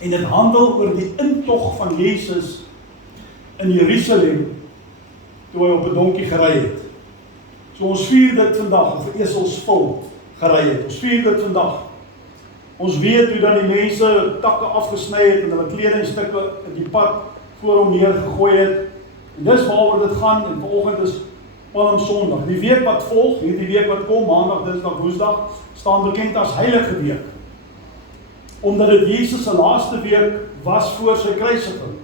En dit handel oor die intog van Jesus in Jerusalem, toe hy op 'n donkie gery het. So ons vier dit vandag, of 'n eselsvul gery het. Ons vier dit vandag. Ons weet hoe dan die mense takke afgesny het en hulle kledingstukke in die pad voor hom neergegooi het. En dis waaroor dit gaan, en vanoggend is Palm Sondag. Die week wat volg, hierdie week wat kom, Maandag, Dinsdag, Woensdag, staan bekend as Heilige Week. Omdat dit Jesus se laaste week was voor sy kruisiging.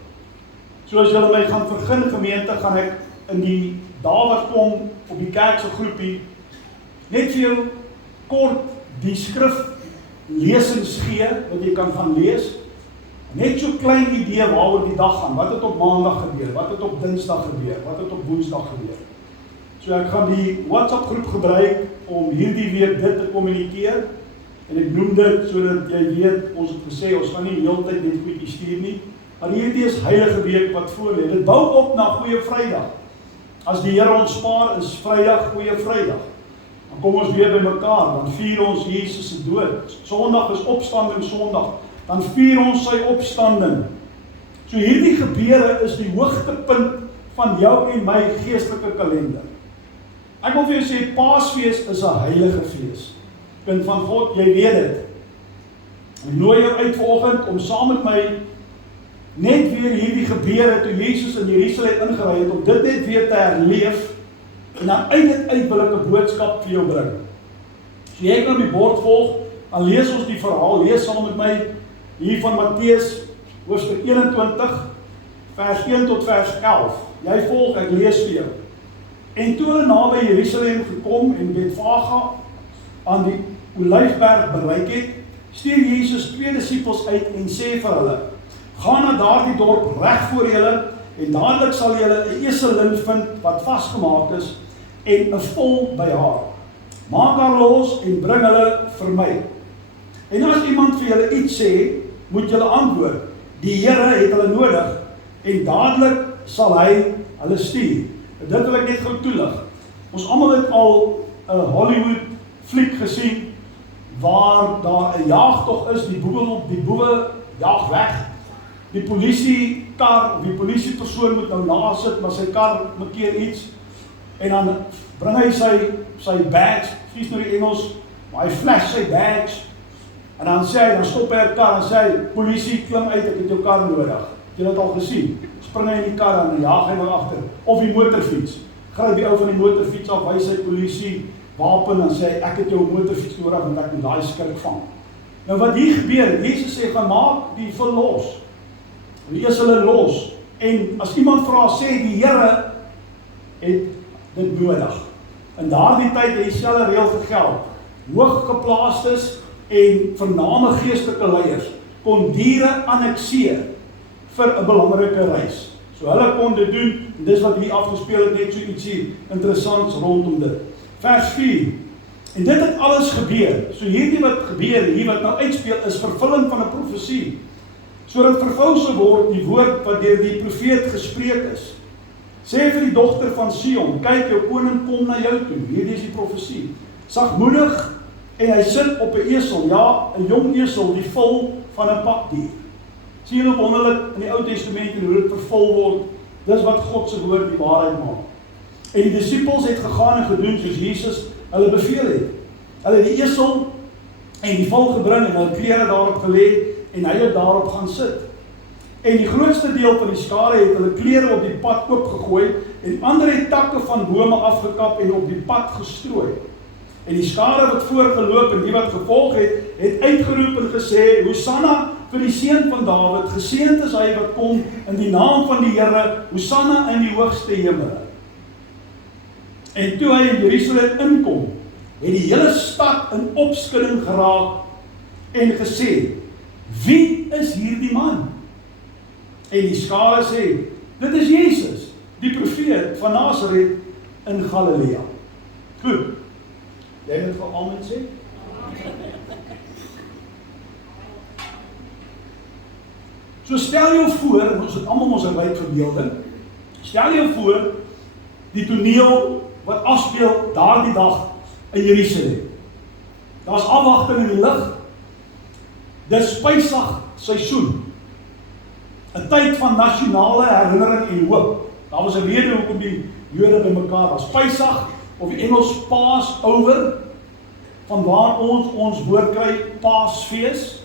So as julle my gaan vergun gemeente, gaan ek in die dae wat kom op die kerk se groepie net vir jou kort die skrif lesings gee wat jy kan gaan lees. Net so klein idee waaroor die dag gaan. Wat het op Maandag gebeur? Wat het op Dinsdag gebeur? Wat het op Woensdag gebeur? So ek gaan die WhatsApp groep gebruik om hierdie week dit te kommunikeer. En ek noem dit sodat jy weet, ons het gesê, ons gaan nie die hele tyd net goedjies stuur nie. Maar hierdie is Heilige Week wat voor lê. Dit bou op na Goeie Vrydag. As die Here ons spaar, is Vrydag Goeie Vrydag. Dan kom ons weer by mekaar, dan vier ons Jesus se dood. Sondag is opstanding Sondag. Dan vier ons sy opstanding. So hierdie gebeure is die hoogtepunt van jou en my geestelike kalender. Ek wil vir jou sê, Paasfees is 'n heilige fees. Kind van God, jy weet dit. Ek nooi jou uit vanoggend om saam met my net weer hierdie gebeure toe Jesus in Jerusalem ingery het, om dit net weer te herleef, en dan uit dit uit wil ek 'n boodskap vir jou bring. So jy kan op die bord volg, dan lees ons die verhaal, lees saam met my hier van Matteus, hoofstuk 21, vers 1 tot vers 11. Jy volg, ek lees vir jou. En toe hulle naby Jerusalem gekom en Betfage aan die Olyfberg bereik het, stuur Jesus 2 disippels uit en sê vir hulle: Gaan na daardie dorp reg voor julle, en dadelik sal julle 'n eselin vind wat vasgemaak is en 'n vol by haar. Maak haar los en bring hulle vir my. En as iemand vir julle iets sê, moet julle antwoord: Die Here het hulle nodig, en dadelik sal hy hulle stuur. En dit wil ek net gou toelig. Ons almal het al 'n Hollywood fliek gesien waar daar 'n jaagtog is, die boewe jaag weg. Die polisiekar, die polisiepersoon moet nou nasit, maar sy kar bekeer iets, en dan bring hy sy badge, vies nou die Engels, maar hy flash sy badge, en dan sê hy, dan stop hy 'n kar, en sê hy, polisie, klim uit, ek het jou kar nodig. Jy het dit al gesien, spring hy in die kar en jaag hy maar agter, of die motorfiets, gryp die ou van die motorfiets af, wys hy polisie, wapen, en sê hy, ek het jou motorfiets nodig, want ek moet daai skrik vang. Nou wat hier gebeur, Jesus sê, gaan maak die verlos. Die is hulle los, en as iemand vra, sê die Here het dit nodig. In daardie tyd het dieselfde reël gegeld. Hooggeplaastes en vername geestelike leiers kon diere annexeer vir 'n belangrike reis. So hulle kon dit doen, en dis wat hier afgespeel het, net so ietsie interessants rondom dit. Vers 4. En dit het alles gebeur. So hierdie wat gebeur, hier wat nou uitspeel, is vervulling van 'n profesie. Sodat vervul sou word die woord wat deur die profeet gespreek is. Sê vir die dogter van Sion, kyk, jou koning kom na jou toe. Hierdie is die profesie. Sagmoedig, en hy sit op 'n esel, ja, 'n jong esel, die vul van 'n pakdier. Sien julle wonderlik in die Ou Testament en hoe dit vervul word. Dis wat God se woord die waarheid maak. En die disippels het gegaan en gedoen soos Jesus hulle beveel het. Hulle het die esel en die val gebring en hulle klere daarop gelê, en hy het daarop gaan sit. En die grootste deel van die skare het hulle klere op die pad oopgegooi, en ander het takke van bome afgekap en op die pad gestrooi. En die skare wat voorgeloop en die wat gevolg het uitgeroep en gesê: Hosanna vir die seun van Dawid, geseënd is hy wat kom in die naam van die Here, Hosanna in die hoogste hemele. En toe hy in Jerusalem inkom, het die hele stad in opskudding geraak en gesê: Wie is hierdie man? En die skare sê: Dit is Jesus, die profeet van Nasaret in Galilea. Goed. Jy moet vir amen sê? So stel jou voor, ons het almal ons ryk verbeelding, stel jou voor, die toneel wat afspeel daardie dag in Jerusalem. Daar's afwagting in die lug, dis Pesach seisoen. 'n tyd van nasionale herinnering en hoop. Daar was 'n rede hoekom die Jode bymekaar was. Pesach, of die Engels Passover, vanwaar ons woord kry, Paasfees.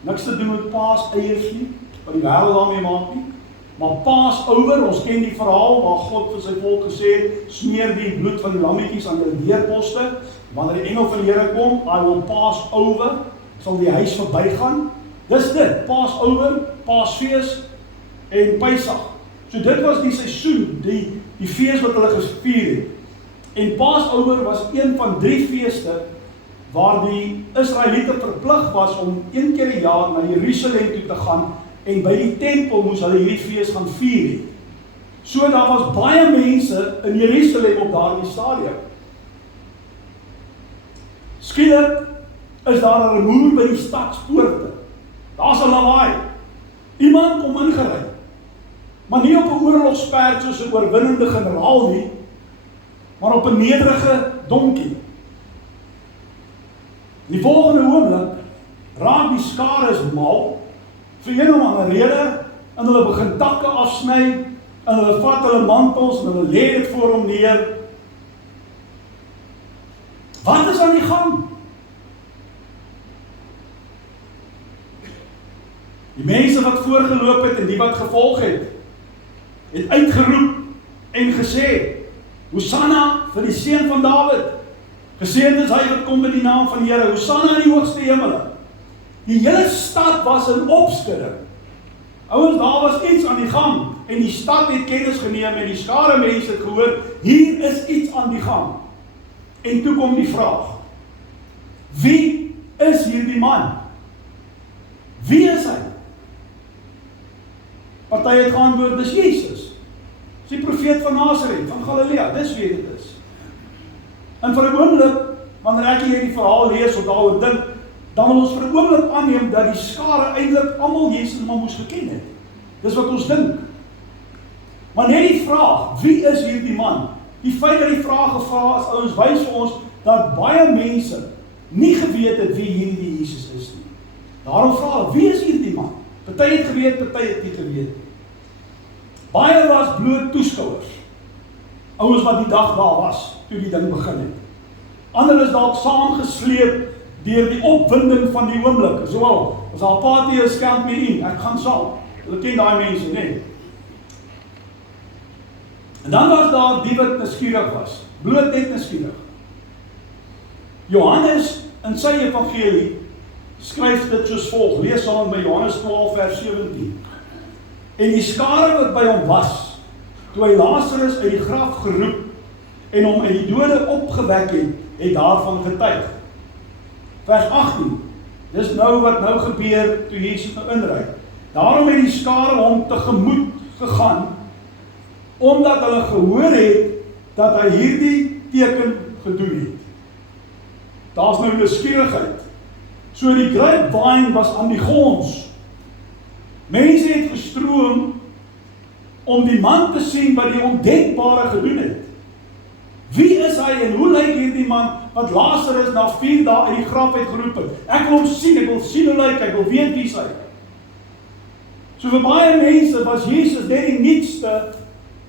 Niks te doen met paaseiers nie, wat die wêreld daarmee maak nie. Maar Passover, ons ken die verhaal waar God vir sy volk gesê het, smeer die bloed van die lammetjies aan die deurposte. Wanneer die engel van die Here kom, I will pass over, sal die huis verbygaan. Dis dit, Passover, Paasfees en Pesach. So dit was die seisoen, die fees wat hulle gevier het. En Passover was een van 3 feeste waar die Israeliete verplig was om 1 keer 'n jaar na Jerusalem toe te gaan en by die tempel moes hulle hierdie fees gaan vier het. So daar was baie mense in Jerusalem op daardie stadium. Skielik is daar 'n rumoer by die stadspoorte. Daar's 'n lawaai. Iemand kom ingery. Maar nie op 'n oorlogsperd soos 'n oorwinnende generaal nie, maar op 'n nederige donkie. Die volgende oomblik raak die skares mal vir een of ander rede en hulle begin takke afsny en hulle vat hulle mantels en hulle lê dit voor hom neer. Wat is aan die gang? Die mense wat voorgeloop het en die wat gevolg het uitgeroep en gesê, Hosanna vir die seun van Dawid. Geseënd is hy wat kom in die naam van die Here. Hosanna in die hoogste hemele. Die hele stad was in opskudding. Ouens, daar was iets aan die gang en die stad het kennis geneem en die skare mense het gehoor, hier is iets aan die gang. En toe kom die vraag, wie is hierdie man? Wie is hy? Party het geantwoord, dis Jesus. Dis die profeet van Nasaret, van Galilea, dis wie dit is. En vir 'n oomblik, wanneer ek hierdie verhaal lees of daaroor dink, dan wil ons vir 'n oomblik aanneem dat die skare eintlik almal Jesus maar moes geken het. Dis wat ons dink. Maar net die vraag, wie is hierdie man? Die feit dat die vraag gevra is, ouens, wys vir ons dat baie mense nie geweet het wie hierdie Jesus is nie. Daarom vra hulle, wie is hierdie man? Party het geweet, party het nie geweet. Baie was bloot toeskouers. Ouens wat die dag daar was, toe die ding begin het. Ander is dalk saamgesleep deur die opwinding van die oomblik. So, as daar 'n party is, count me in, ek gaan saam. Hulle ken daai mense, nee. En dan was daar die wat nuuskierig was, bloot net nuuskierig. Johannes in sy evangelie skryf dit soos volg, lees saam by Johannes 12 vers 17. En die skare wat by hom was, toe hy Lazarus uit die graf geroep en hom uit die dode opgewek het daarvan getuig. Vers 18, dis nou wat nou gebeur toe Jesus nou inry. Daarom het die skare hom tegemoet gegaan, omdat hulle gehoor het dat hy hierdie teken gedoen het. Daar's nou nuuskierigheid. So die grapevine was aan die gons. Mense het gestroom om die man te sien wat die ondenkbare gedoen het. Wie is hy en hoe lyk hierdie man wat Lazarus na 4 dae uit die graf het geroep het? Ek wil hom sien, ek wil sien hoe lyk hy, ek wil weet wie hy is. So vir baie mense was Jesus net die nuutste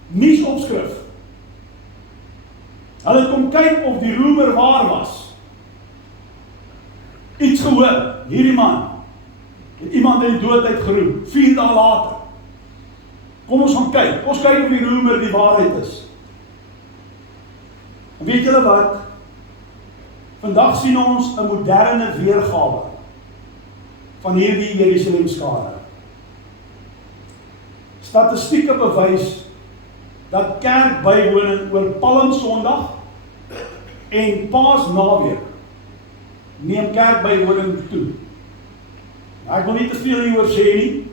nuusopskrif. Hulle het kom kyk of die roemer waar was. Iets gehoor, hierdie man het iemand uit die dood uitgeroep, 4 dae later. Kom ons gaan kyk, ons kyk of die roemer die waarheid is. En weet julle wat? Vandag sien ons 'n moderne weergawe van hierdie Jerusalem skare. Statistieke bewys dat kerkbywoning oor Palmsondag en Paasnaweek neem kerkbywoning toe. Nou, ek wil nie te veel hieroor sê nie,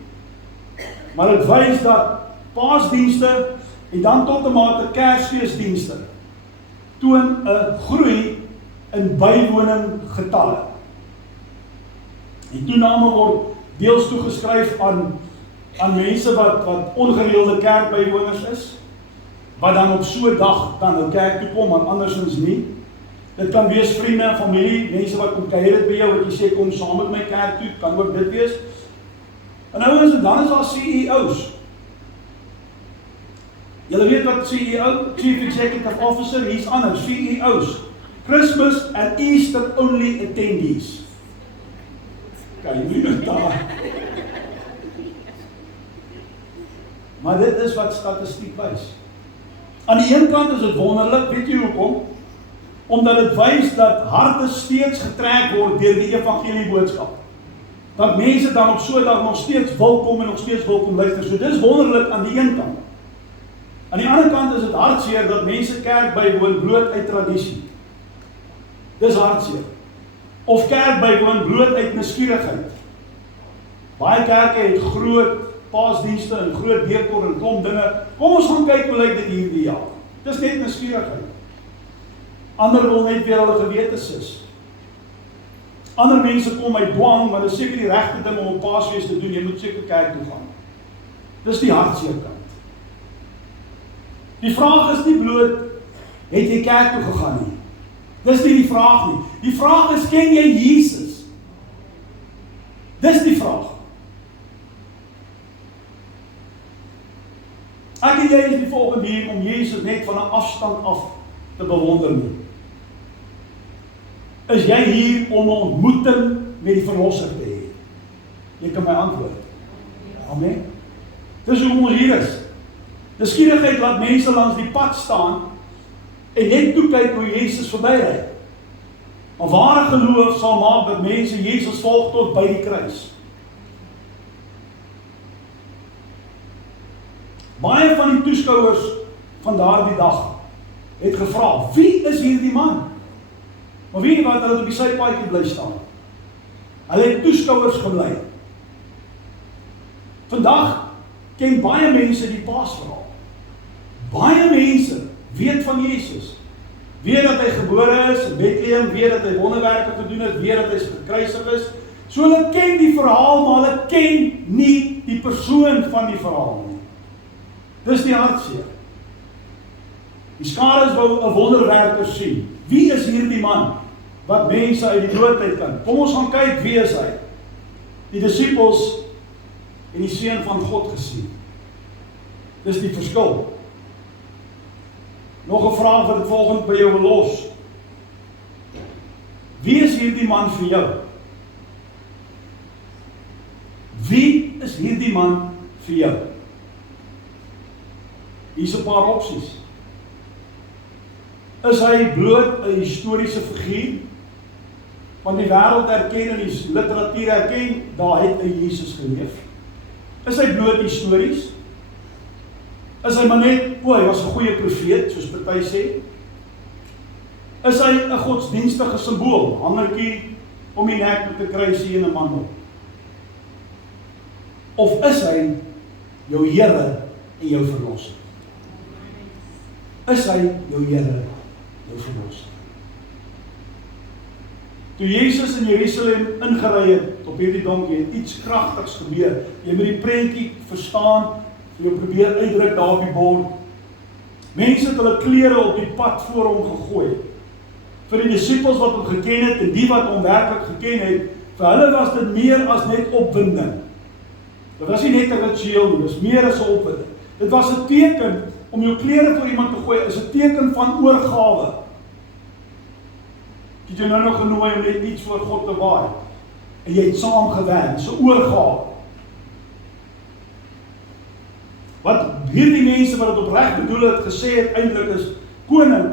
maar dit wys dat Paasdienste en dan tot en met Kersfeesdienste toon 'n groei in bywoning getalle. Die toename word deels toegeskryf aan mense wat ongereelde kerkbywoners is, wat dan op so 'n dag dan nou kerk toe kom, en andersins nie. Dit kan wees vriende en familie, mense wat kom kuier het by jou, wat jy sê, kom saam met my kerk toe, kan ook dit wees. En ouens, en dan is daar CEO's. Julle weet wat CEO, Chief Executive Officer, hier's anders, CEO's. Christmas and Easter only attendees. Kan jy nie daar. Maar dit is wat statistiek wys. Aan die een kant is dit wonderlik, weet jy hoekom? Omdat dit wys dat harte steeds getrek word deur die evangelie boodskap. Dat mense dan op so 'n dag nog steeds wil kom en nog steeds wil kom luister. So dis wonderlik aan die een kant. Aan die ander kant is dit hartseer dat mense kerk bywoon bloot uit tradisie. Dis hartseer. Of kerk bywoon bloot uit nuuskierigheid. Baie kerke het groot paasdienste en groot dekor en klomp dinge. Kom ons gaan kyk hoe lyk dit hierdie jaar. Dis net nuuskierigheid. Ander wil net weer hulle gewete sis. Ander mense kom uit dwang, maar dit is seker die regte ding om op Paasfees te doen, jy moet seker kerk toe gaan. Dis die hartseer kant. Die vraag is nie bloot, het jy kerk toe gegaan nie? Dis nie die vraag nie. Die vraag is, ken jy Jesus? Dis die vraag. Ek en jy is die volgende hier om Jesus net van 'n afstand af te bewonder nie. Is jy hier om 'n ontmoeting met die Verlosser te hê? Jy kan my antwoord. Amen. Dis hoe ons hier is. Nuuskierigheid laat mense langs die pad staan en net toe kyk hoe Jesus verbyry. Maar ware geloof sal maak dat mense Jesus volg tot by die kruis. Baie van die toeskouers van daardie dag het gevra, wie is hierdie man? Maar weet jy wat, hulle het op die sypaadjie bly staan. Hulle het toeskouers gebly. Vandag ken baie mense die Paasverhaal. Baie mense weet van Jesus. Weet dat hy gebore is in Bethlehem, weet dat hy wonderwerke gedoen het, weet dat hy gekruisig is. So hulle ken die verhaal, maar hulle ken nie die persoon van die verhaal nie. Dis die hartseer. Die skares wou 'n wonderwerker sien. Wie is hierdie man wat mense uit die dood uit kan? Kom ons gaan kyk, wie is hy? Die disippels en die Seun van God gesien. Dis die verskil. Nog 'n vraag wat ek volgende by jou wil los. Wie is hierdie man vir jou? Wie is hierdie man vir jou? Hier's 'n paar opsies. Is hy bloot 'n historiese figuur? Want die wêreld erken en die literatuur erken, daar het 'n Jesus geleef. Is hy bloot histories? Is hy maar net, hy was 'n goeie profeet, soos party sê? Is hy 'n godsdienstige simbool, hangertjie om die nek met 'n kruisie en 'n mandel? Of is hy jou Here en jou Verlosser? Is hy jou Here, jou Verlosser? Toe Jesus in Jerusalem ingery het op hierdie donkie, het iets kragtigs gebeur. Jy moet die prentjie verstaan, vir jou probeer uitdruk daar op die bord. Mense het hulle klere op die pad voor hom gegooi. Vir die disippels wat hom geken het en die wat hom werklik geken het, vir hulle was dit meer as net opwinding. Dit was nie net 'n ritueel nie, dit is meer as 'n opwinding. Dit was 'n teken om jou klere vir iemand te gooi, is 'n teken van oorgawe. Het jy nou nog genooi om net iets voor God te waai? En jy het saamgewerk, so oorgawe. Wat hierdie mense wat dit opreg bedoel het, gesê het eintlik is, koning,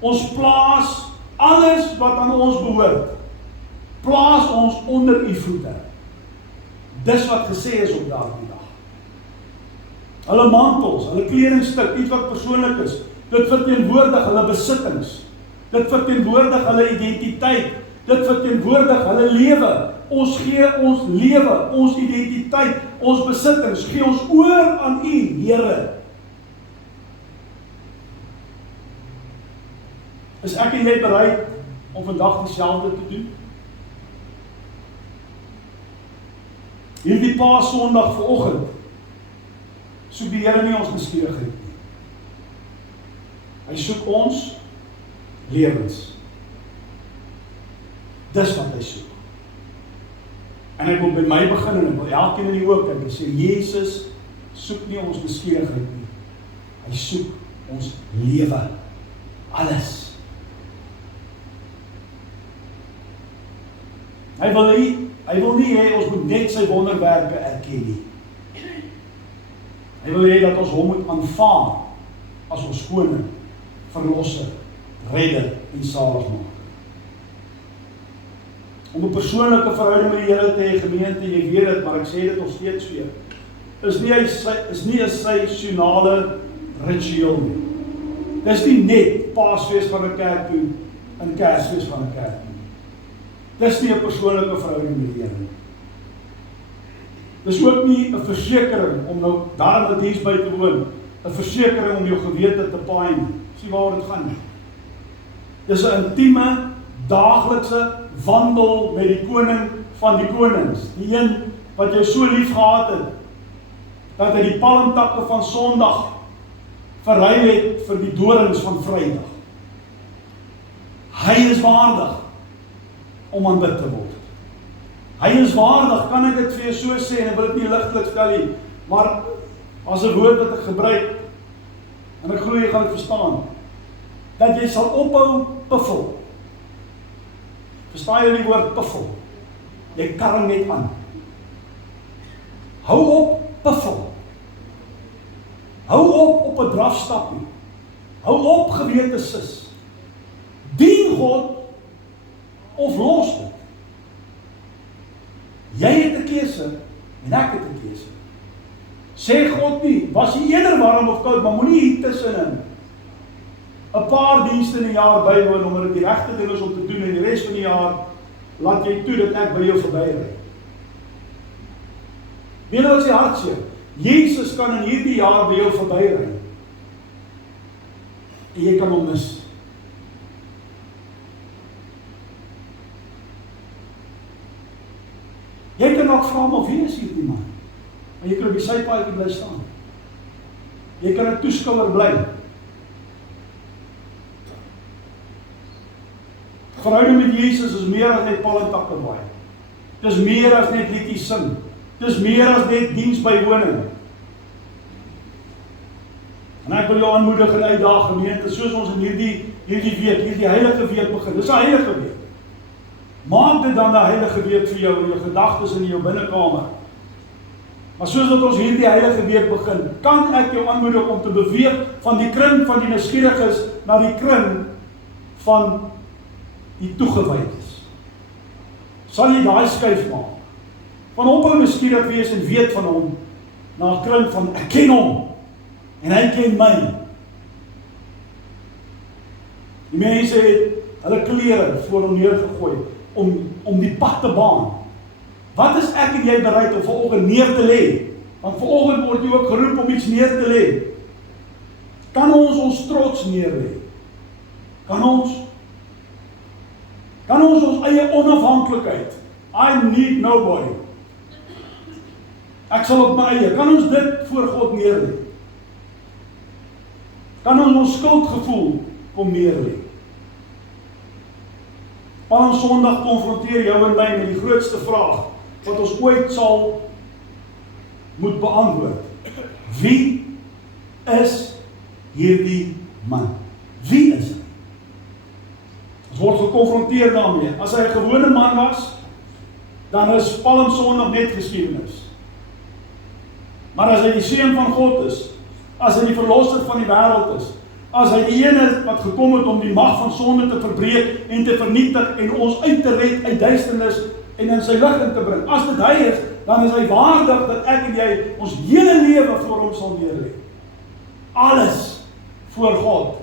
ons plaas alles wat aan ons behoort, plaas ons onder u voete. Dis wat gesê is op daardie dag. Hulle mantels, hulle kledingstuk, iets wat persoonlik is, dit verteenwoordig hulle besittings, dit verteenwoordig hulle identiteit, dit verteenwoordig hulle lewe. Ons gee ons lewe, ons identiteit, ons besittings, gee ons oor aan u, Here. Is ek en jy bereid om vandag dieselfde te doen? Hierdie Paasondag vanoggend soek die Here nie ons nuuskierigheid nie. Hy soek ons lewens. Dis wat hy soek. En hy wil by my begin en hy wil elkeen in die oog kyk en sê, Jesus soek nie ons nuuskierigheid nie. Hy soek ons lewe. Alles. Hy wil nie hê ons moet net sy wonderwerke erken nie. Hy wil hê dat ons hom moet aanvaar as ons koning, verlosser, redder en saligmaker. Om 'n persoonlike verhouding met die Here te hê, gemeente, jy weet dit, maar ek sê dit nog steeds weer, is nie 'n seisonale ritueel nie. Dis nie net Paasfees van 'n kerk toe en Kersfees van 'n kerk toe. Dis nie 'n persoonlike verhouding met die Here nie. Dis ook nie 'n versekering om nou daar 'n diens by te woon, 'n versekering om jou gewete te paai nie. Sien waar dit gaan nie. Dis 'n intieme, daaglikse wandel met die koning van die konings, die een wat jou so lief gehad het, dat hy die palmtakke van Sondag verruil het vir die dorings van Vrydag. Hy is waardig om aanbid te word. Hy is waardig, kan ek dit vir jou so sê, en ek wil dit nie ligtelik stel nie, maar as 'n woord wat ek gebruik, en ek glo jy gaan dit verstaan, dat jy sal ophou puffel. Verstaan jy die woord puffel? Jy karring net aan. Hou op puffel. Hou op 'n drafstappie. Hou op gewete sis. Dien God of los dit. Jy het 'n keuse en ek het 'n keuse. Sê God nie, was jy eerder warm of koud, maar moenie hier tussenin 'n paar dienste in 'n jaar bywoon omdat dit die regte ding is om te doen en die res van die jaar laat jy toe dat ek by jou verbyry. Weet jy wat is die hartseer? Jesus kan in hierdie jaar by jou verbyry. En jy kan hom mis. Jy kan ook vra, maar wie is hierdie man? En jy kan op die sypaadjie bly staan. Jy kan 'n toeskouer bly. Verhouding met Jesus is meer as net palmtakke waai. Dit is meer as net liedjies sing. Dit is meer as net diensbywoning. En ek wil jou aanmoedig en uitdaag, gemeente, soos ons in hierdie week, hierdie heilige week begin. Dis 'n heilige week. Maak dit dan 'n heilige week vir jou in jou gedagtes en in jou binnekamer. Maar soos dat ons hierdie heilige week begin, kan ek jou aanmoedig om te beweeg van die kring van die nuuskieriges na die kring van die toegewyddes. Sal jy daai skuif maak? Van ophou nuuskierig wees en weet van hom, na 'n kring van ek ken hom en hy ken my. Die mense het hulle klere voor hom neergegooi om die pad te baan. Wat is ek en jy bereid om vanoggend neer te lê? Want vanoggend word jy ook geroep om iets neer te lê. Kan ons trots neer lê? Kan ons eie onafhanklikheid? I need nobody. Ek sal op my eie. Kan ons dit voor God neer lê? Kan ons skuldgevoel kom neer lê? Palm Sondag konfronteer jou en my met die grootste vraag wat ons ooit sal moet beantwoord. Wie is hierdie man? Wie is hy? Ons word gekonfronteer daarmee. As hy 'n gewone man was, dan is Palm Sondag net geskiedenis. Maar as hy die seun van God is, as hy die verlosser van die wêreld is, as hy die ene wat gekom het om die mag van sonde te verbreek en te vernietig en ons uit te red uit duisternis en in sy lig in te bring. As dit hy is, dan is hy waardig dat ek en jy ons hele lewe voor hom sal neerlê. Alles voor God.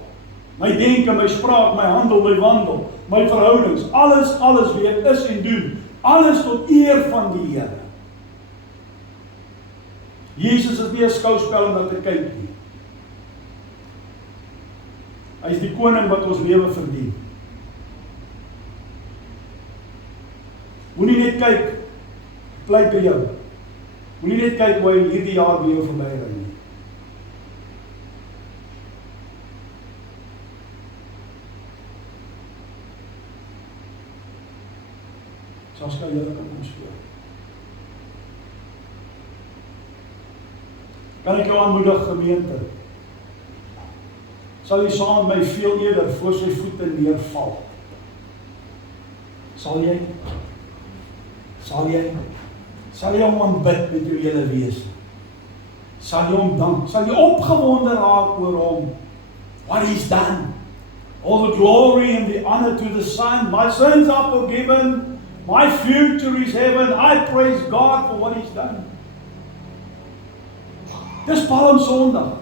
My denke, my spraak, my handel, my wandel, my verhoudings, alles wie ek is en doen, alles tot eer van die Here. Jesus is nie 'n skouspel om na te kyk nie. Hy is die koning wat ons lewe verdien. Moenie net kyk, pleit by jou. Moenie net kyk hoe hy hierdie jaar by jou verby ry nie. Selfs kan jy kan kom speel. Kan ek jou aanmoedig, gemeente? Sal jy saam met my veel eerder voor sy voete neerval? Sal jy? Sal jy? Sal jy hom aanbid met jou hele wese? Sal jy hom dank? Sal jy opgewonde raak oor hom? What he's done? All the glory and the honor to the Son. My sins are forgiven. My future is heaven. I praise God for what he's done. Dis Palm Sondag.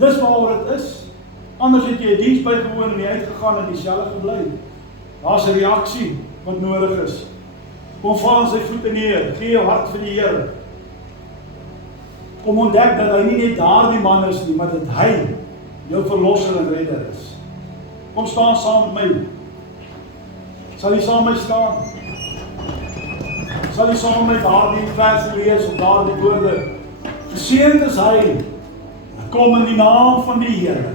Dis waaroor dit is. Anders het jy 'n diens bygewoon en jy uitgegaan en dieselfde gebly. Daar's 'n reaksie wat nodig is. Kom val aan sy voete neer. Gee jou hart vir die Here. Kom ontdek dat hy nie net daardie man is nie, maar dat hy jou verlosser en redder is. Kom staan saam met my. Sal jy saam met my staan? Sal jy saam met daardie vers lees of daardie woorde? Geseënd is hy, kom in die naam van die Here.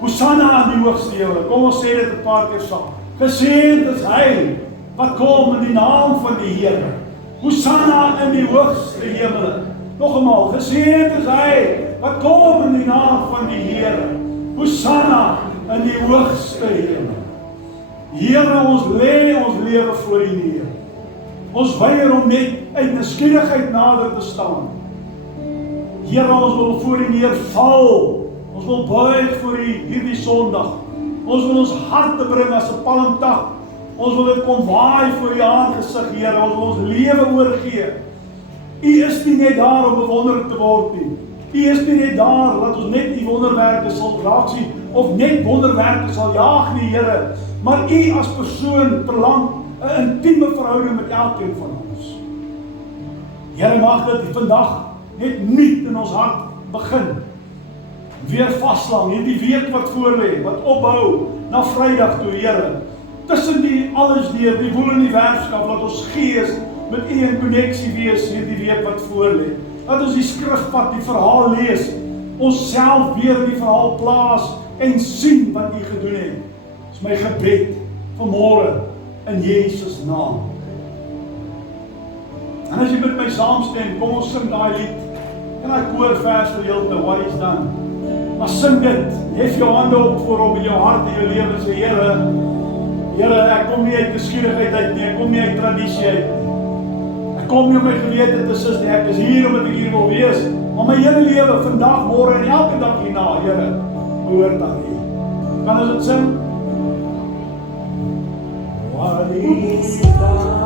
Hosanna aan die hoogste hemel. Kom ons sê dit 'n paar keer saam. Geseënd is hy, wat kom in die naam van die Here. Hosanna in die hoogste hemel. Nog eenmaal, geseënd is hy, wat kom in die naam van die Here. Hosanna in die hoogste hemel. Here, ons lê ons lewe voor U neer. Ons weier om net uit nuuskierigheid nader te staan. Here, ons wil voor U neerval. Ons wil buig voor U hierdie Sondag. Ons wil ons harte bring as 'n palmtak. Ons wil dit kom waai voor U aangesig, Here. Ons wil ons lewe oorgee. U is nie net daar om bewonder te word nie. U is nie net daar dat ons net U wonderwerke sal raak sien of net wonderwerke sal jaag nie, Here. Maar U as persoon verlang 'n intieme verhouding met elkeen van ons. Here, mag dit vandag net nuut in ons hart begin. Weer vaslang, hierdie week wat voorlê, wat opbou na Vrydag toe, Here. Tussen die alles deur, die woel en die werkskap, laat ons gees met U in koneksie wees hierdie week wat voorlê. Laat ons die skrifpad, die verhaal lees, ons self weer in die verhaal plaas en sien wat U gedoen het. Dis my gebed vanmôre in Jesus naam. En as jy met my saamstem, kom ons sing daai lied. En daai koorvers vir heeltyd, what he's done. Maar sing dit, hef jou hande op voor hom in jou hart en jou lewe, sê Here, Here, ek kom nie uit nuuskierigheid uit nie, ek kom nie uit tradisie uit nie. Ek kom nie om my gewete te sis nie, ek is hier omdat ek hier wil wees. Maar my hele lewe, vandag, môre en elke dag hierna, Here, behoort aan U. Kan ons dit sing? What he's done.